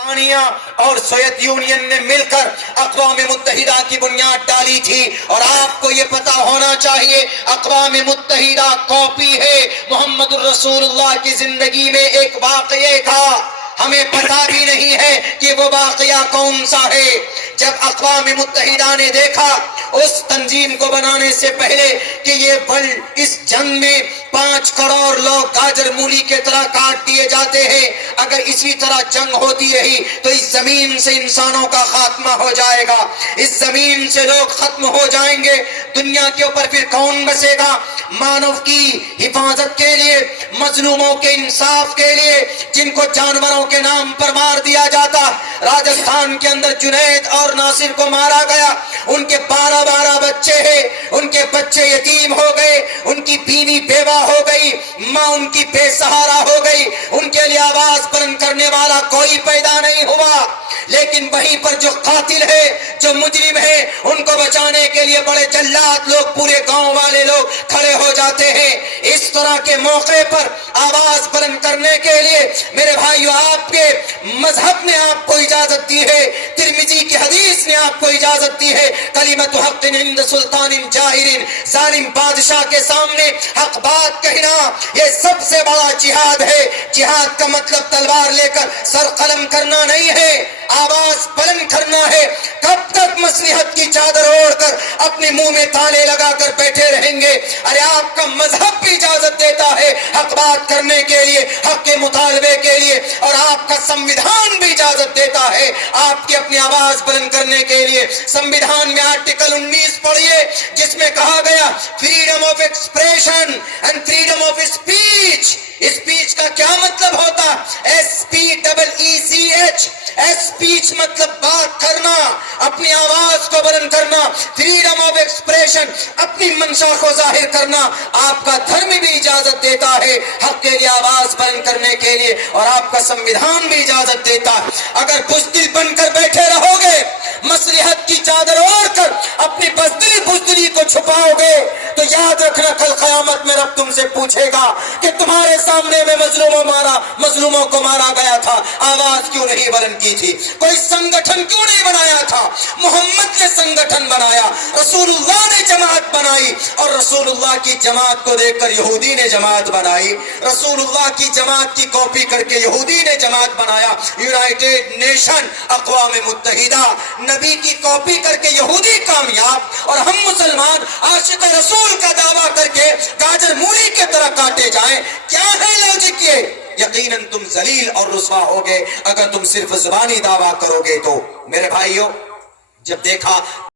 برطانیہ اور Soviet union نے مل کر اقوام متحدہ کی بنیاد ڈالی تھی، اور آپ کو یہ پتا ہونا چاہیے اقوام متحدہ کاپی ہے محمد الرسول اللہ کی زندگی میں ایک واقعہ تھا، ہمیں پتا بھی نہیں ہے کہ وہ واقعہ کون سا ہے۔ جب اقوام متحدہ نے دیکھا اس تنظیم کو بنانے سے پہلے کہ یہ اس جنگ میں 5 کروڑ لوگ گاجر مولی کے طرح کاٹ دیے جاتے ہیں، اگر اسی طرح جنگ ہوتی رہی تو اس زمین سے انسانوں کا خاتمہ ہو جائے گا، اس زمین سے لوگ ختم ہو جائیں گے، دنیا کے اوپر پھر کون بسے گا؟ مانو کی حفاظت کے لیے، مظلوموں کے انصاف کے لیے، جن کو جانوروں کے نام پر مار دیا جاتا، راجستھان کے اندر جنید اور ناصر کو مارا گیا، ان کے 12 بچے ہیں، ان کے بچے یتیم ہو گئے، ان کی بیوی بیوہ ہو گئی، ماں ان کی بے سہارا ہو گئی، ان کے لیے آواز بلند کرنے والا کوئی پیدا نہیں ہوا۔ لیکن وہیں پر جو قاتل ہے، جو مجرم ہے، ان کو بچانے کے لیے بڑے جلاد لوگ، پورے گاؤں والے لوگ کھڑے ہو جاتے ہیں۔ اس طرح کے موقع پر آواز بلند کرنے کے لیے میرے بھائیو، آپ کے مذہب نے آپ کو اجازت دی ہے، ترمذی کی حدیث نے آپ کو اجازت دی ہے، کلمۃ حق عند سلطان جاہر، ظالم بادشاہ کے سامنے حق بات کہنا یہ سب سے بڑا جہاد ہے۔ جہاد کا مطلب تلوار لے کر سر قلم کرنا نہیں ہے، آواز بلند کرنا ہے۔ کب تک مصلحت کی چادر اوڑھ کر اپنے منہ میں تالے لگا کر بیٹھے رہیں گے؟ ارے آپ کا مذہب بھی اجازت دیتا ہے حق بات کرنے کے لیے، حق کے مطالبے کے لیے، اور آپ کا سمویدھان بھی اجازت دیتا ہے آپ کی اپنی آواز بلند کرنے کے لیے۔ سمویدھان میں آرٹیکل 19 پڑھیے، جس میں کہا گیا freedom of expression and freedom of speech. Speech کا کیا مطلب ہوتا؟ SPEECH، اسپیچ مطلب بات کرنا، اپنی آواز کو بلند کرنا، فریڈم آف ایکسپریشن اپنی منشا کو ظاہر کرنا۔ آپ کا دھرم بھی اجازت دیتا ہے حق کے لیے آواز بلند کرنے کے لیے، اور آپ کا سمویدھان بھی اجازت دیتا ہے۔ اگر بزدل بن کر بیٹھے رہو گے، مصلحت کی چادر اوڑھ کر اپنی بزدلی کو چھپاؤ گے، تو یاد رکھنا کل قیامت میں رب تم سے پوچھے گا کہ تمہارے سامنے میں مظلوموں کو مارا گیا تھا، آواز کیوں نہیں بلند کی تھی؟ کوئی سنگٹھن کیوں نہیں بنایا تھا؟ محمد نے سنگٹھن بنایا، رسول اللہ نے جماعت بنائی، اور رسول اللہ کی جماعت کو دیکھ کر یہودی نے جماعت بنائی، رسول اللہ کی جماعت کی کاپی کر کے یہودی نے جماعت بنایا۔ یونائٹڈ نیشن، اقوام متحدہ، نبی کی کاپی کر کے یہودی کامیاب، اور ہم مسلمان عاشق رسول کا دعویٰ کر کے گاجر مولی کے طرح کاٹے جائیں۔ کیا ہے لاجک یہ؟ یقیناً تم ذلیل اور رسوا ہوگے اگر تم صرف زبانی دعویٰ کرو گے تو۔ میرے بھائیوں، جب دیکھا